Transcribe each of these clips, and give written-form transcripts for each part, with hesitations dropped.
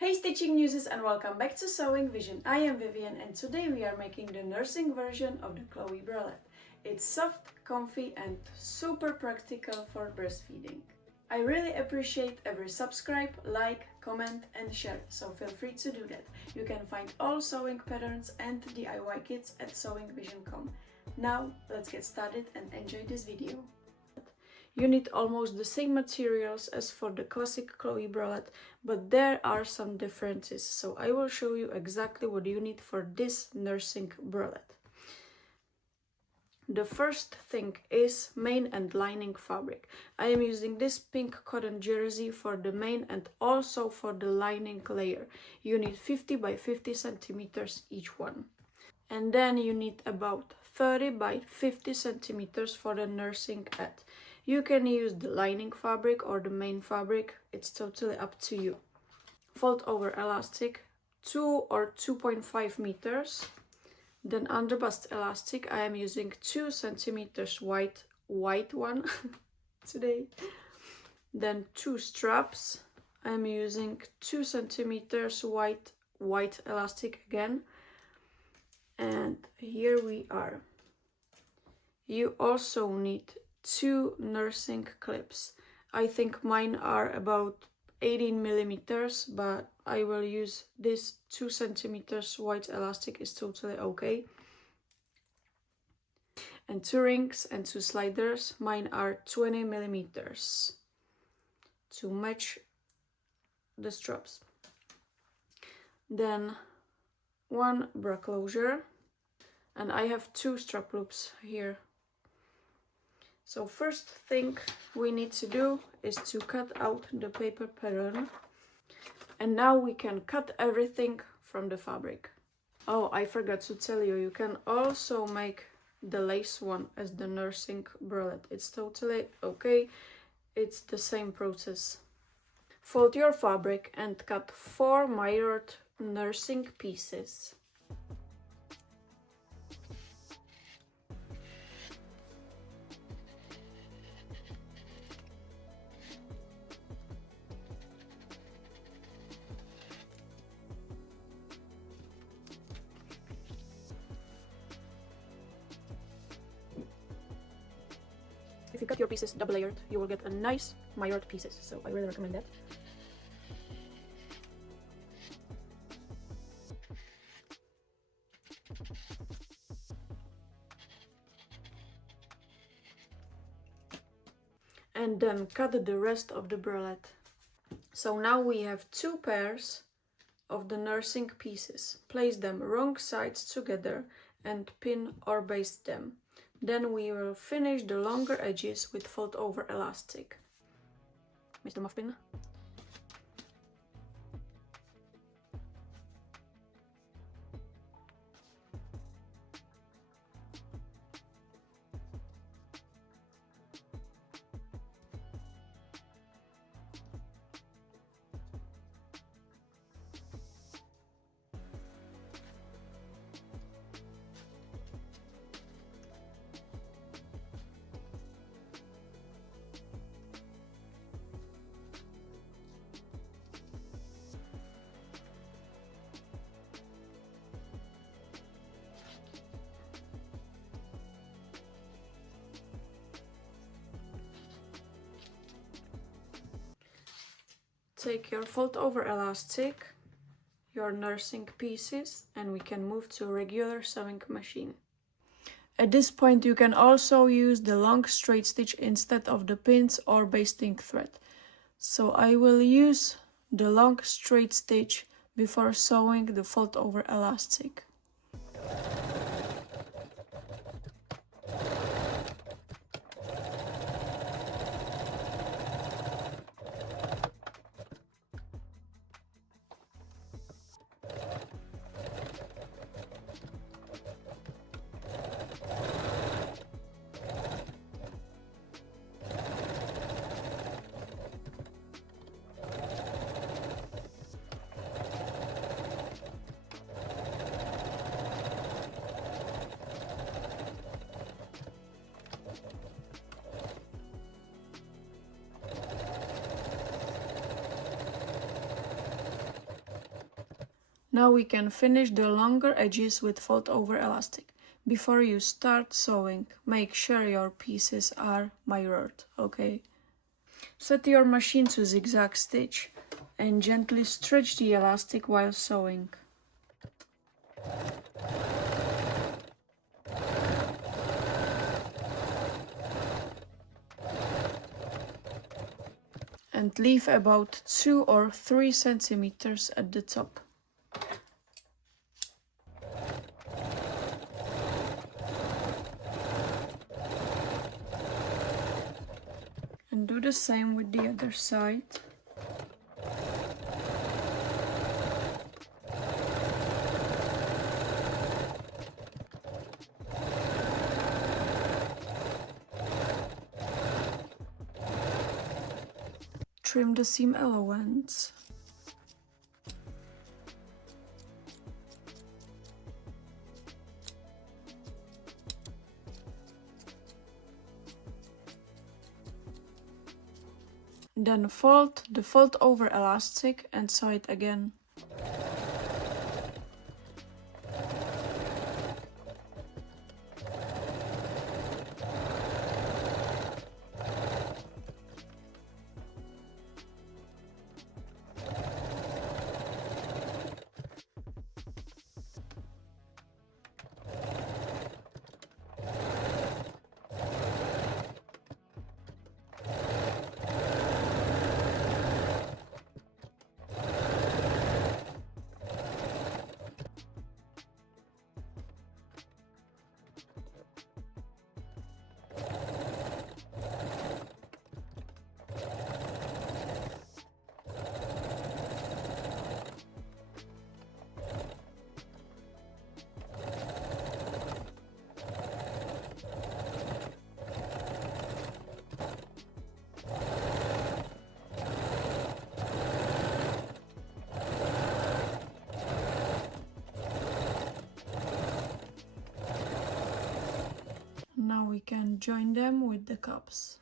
Hey stitching newses and welcome back to Sewing Vision. I am Vivian and today we are making the nursing version of the Chloe Bralette. It's soft, comfy and super practical for breastfeeding. I really appreciate every subscribe, like, comment and share, so feel free to do that. You can find all sewing patterns and DIY kits at sewingvision.com. Now let's get started and enjoy this video. You need almost the same materials as for the classic Chloe Bralette, but there are some differences, so I will show you exactly what you need for this nursing bralette. The first thing is main and lining fabric. I am using this pink cotton jersey for the main and also for the lining layer. You need 50 by 50 centimeters each one. And then you need about 30 by 50 centimeters for the nursing edge. You can use the lining fabric or the main fabric, it's totally up to you. Fold over elastic 2 or 2.5 meters. Then underbust elastic, I am using 2 centimeters white one today. Then 2 straps, I am using 2 centimeters white elastic again. And here we are. You also need 2 nursing clips. I think mine are about 18 millimeters, but I will use this 2 centimeters white elastic is totally okay. And 2 rings and 2 sliders. Mine are 20 millimeters to match the straps. Then 1 bra closure, and I have 2 strap loops here. So first thing we need to do is to cut out the paper pattern. And now we can cut everything from the fabric. Oh, I forgot to tell you, you can also make the lace one as the nursing bralette. It's totally okay. It's the same process. Fold your fabric and cut 4 mirrored nursing pieces. If you cut your pieces double layered, you will get a nice mirrored pieces, so I really recommend that. And then cut the rest of the bralette. So now we have 2 pairs of the nursing pieces. Place them wrong sides together and pin or baste them. Then we will finish the longer edges with fold over elastic. Mr. Muffin. Take your fold over elastic, your nursing pieces, and we can move to a regular sewing machine. At this point you can also use the long straight stitch instead of the pins or basting thread. So I will use the long straight stitch before sewing the fold over elastic. Now we can finish the longer edges with fold over elastic. Before you start sewing, make sure your pieces are mirrored, okay? Set your machine to zigzag stitch and gently stretch the elastic while sewing. And leave about 2 or 3 centimeters at the top. And do the same with the other side. Trim the seam allowance. Then fold the fold over elastic and sew it again. Now we can join them with the cups.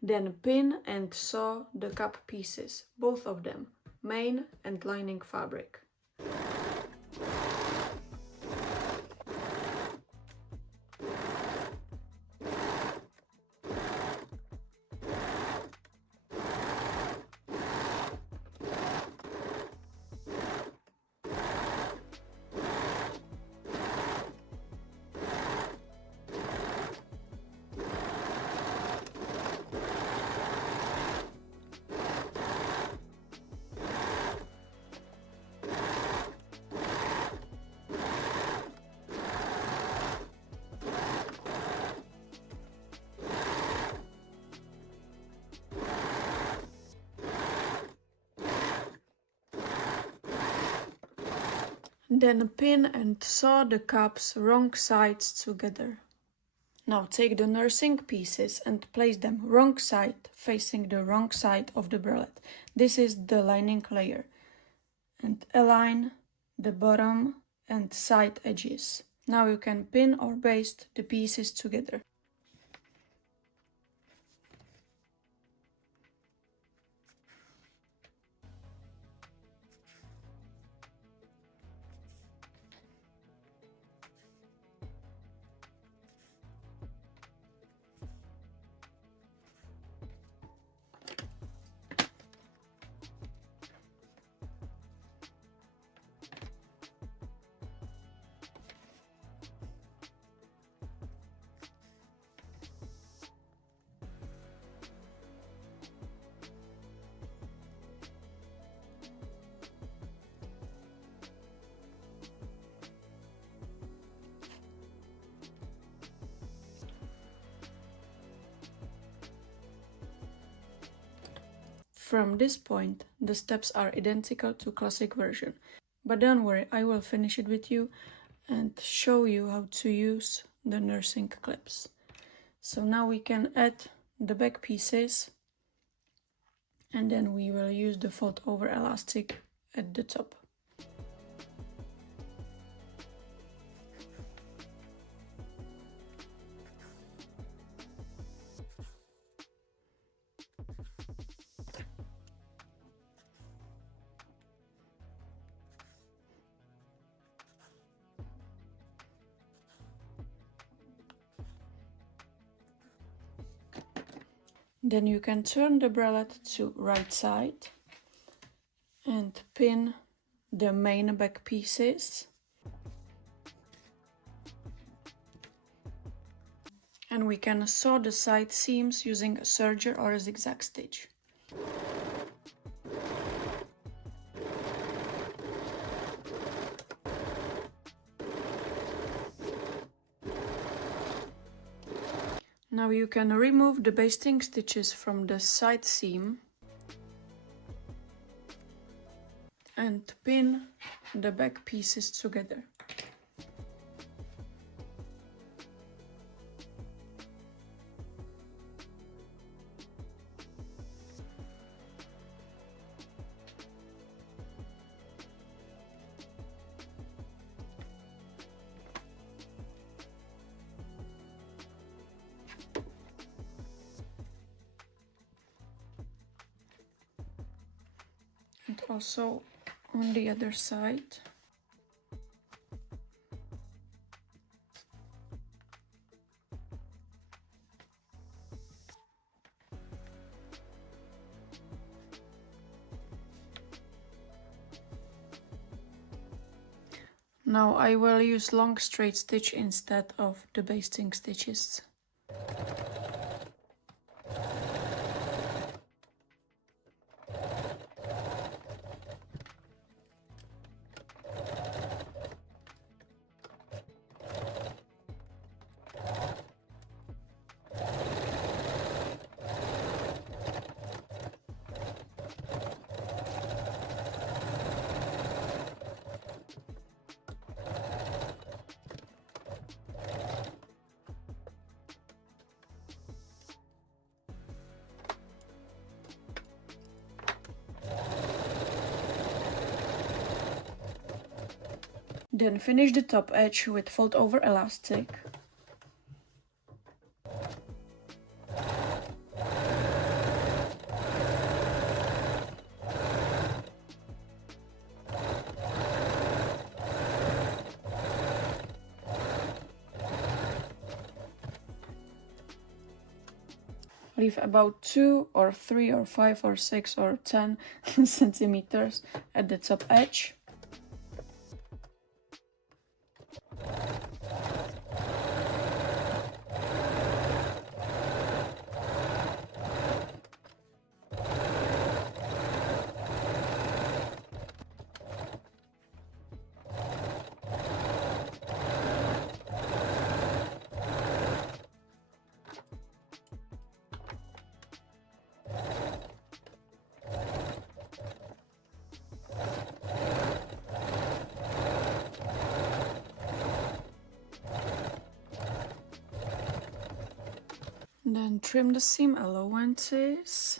Then pin and sew the cup pieces, both of them, main and lining fabric. Then pin and sew the cups wrong sides together. Now take the nursing pieces and place them wrong side facing the wrong side of the bralette. This is the lining layer. And align the bottom and side edges. Now you can pin or baste the pieces together. From this point, the steps are identical to classic version. But don't worry, I will finish it with you and show you how to use the nursing clips. So now we can add the back pieces and then we will use the fold over elastic at the top. Then you can turn the bralette to right side and pin the main back pieces. And we can sew the side seams using a serger or a zigzag stitch. Now you can remove the basting stitches from the side seam and pin the back pieces together. And also on the other side. Now I will use long straight stitch instead of the basting stitches. Then finish the top edge with fold over elastic. Leave about 2 or 3 or 5 or 6 or 10 centimeters at the top edge. Then trim the seam allowances.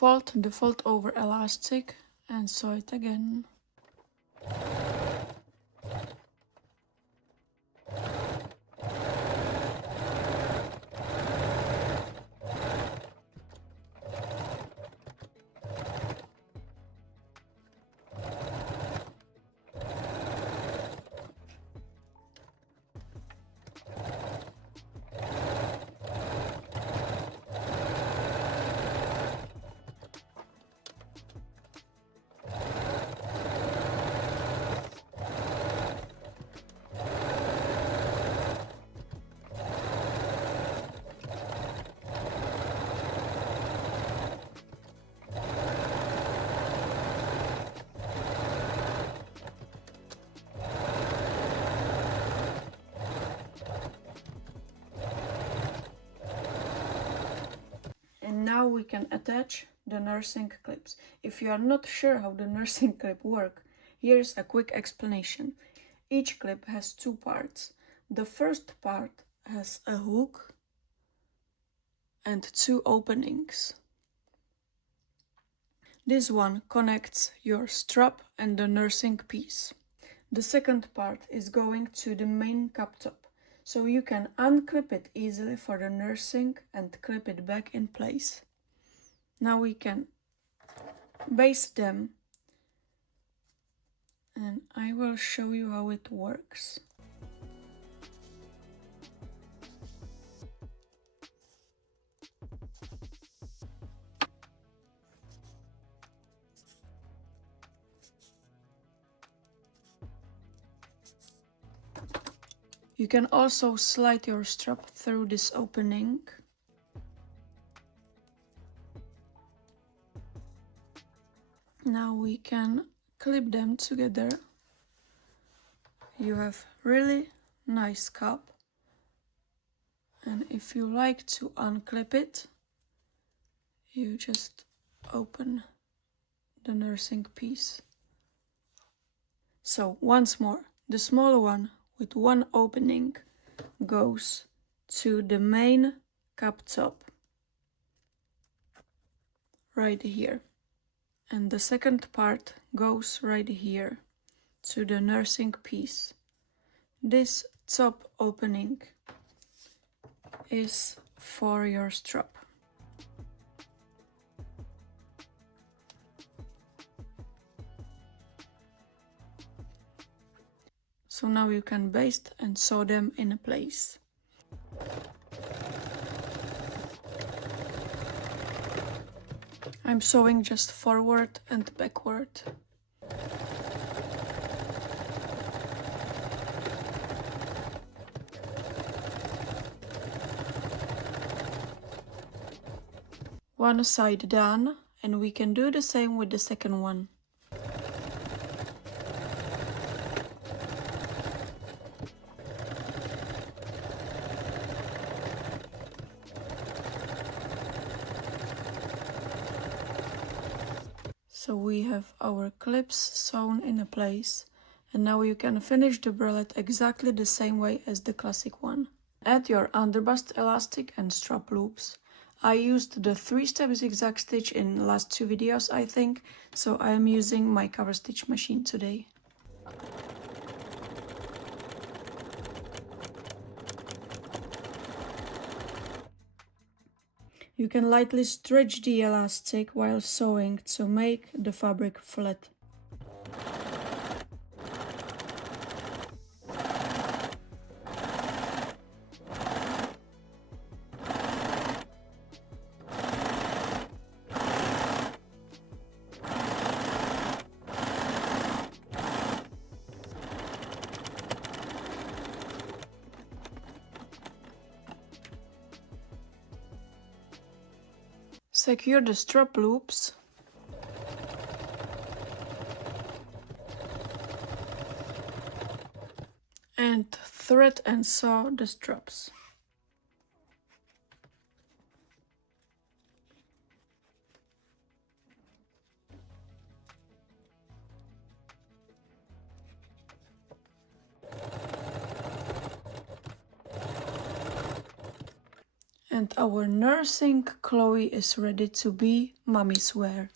Fold the fold over elastic and sew it again. can attach the nursing clips. If you are not sure how the nursing clip works, here's a quick explanation. Each clip has two parts. The first part has a hook and two openings. This one connects your strap and the nursing piece. The second part is going to the main cup top, so you can unclip it easily for the nursing and clip it back in place. Now we can baste them, and I will show you how it works. You can also slide your strap through this opening. Now we can clip them together. You have really nice cup, and if you like to unclip it, you just open the nursing piece. So once more, the smaller one with one opening goes to the main cup top right here, and the second part goes right here to the nursing piece. This top opening is for your strap. So now you can baste and sew them in place. I'm sewing just forward and backward. One side done, and we can do the same with the second one. So we have our clips sewn in place, and now you can finish the bralette exactly the same way as the classic one. Add your underbust elastic and strap loops. I used the 3-step zigzag stitch in last 2 videos, I think, so I am using my cover stitch machine today. You can lightly stretch the elastic while sewing to make the fabric flat. Secure the strap loops and thread and sew the straps. And our nursing Chloe is ready to be mommy's wear.